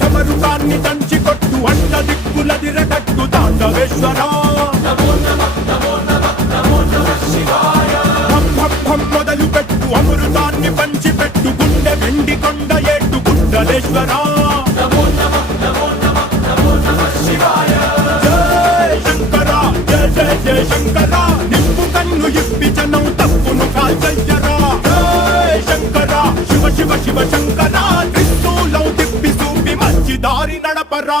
ఢమరుకాన్ని దంచి కొట్టు అడ్డ దిక్కులదిరటట్టు తాండవేశ్వరా మొదలు పెట్టు అమృతాన్ని పంచి పెట్టు గుండె వెండి కొండ ఏట్టు గుండలేశ్వరా జయ శంకర జయ జయ జయ శంకర నిప్పు కన్ను ఇప్పి జనం తప్పును కాల్చయ్యరా జయ శంకర శివ శివ శివ శంకర త్రిశూలం తిప్పి చూపి మంచి దారి నడపరా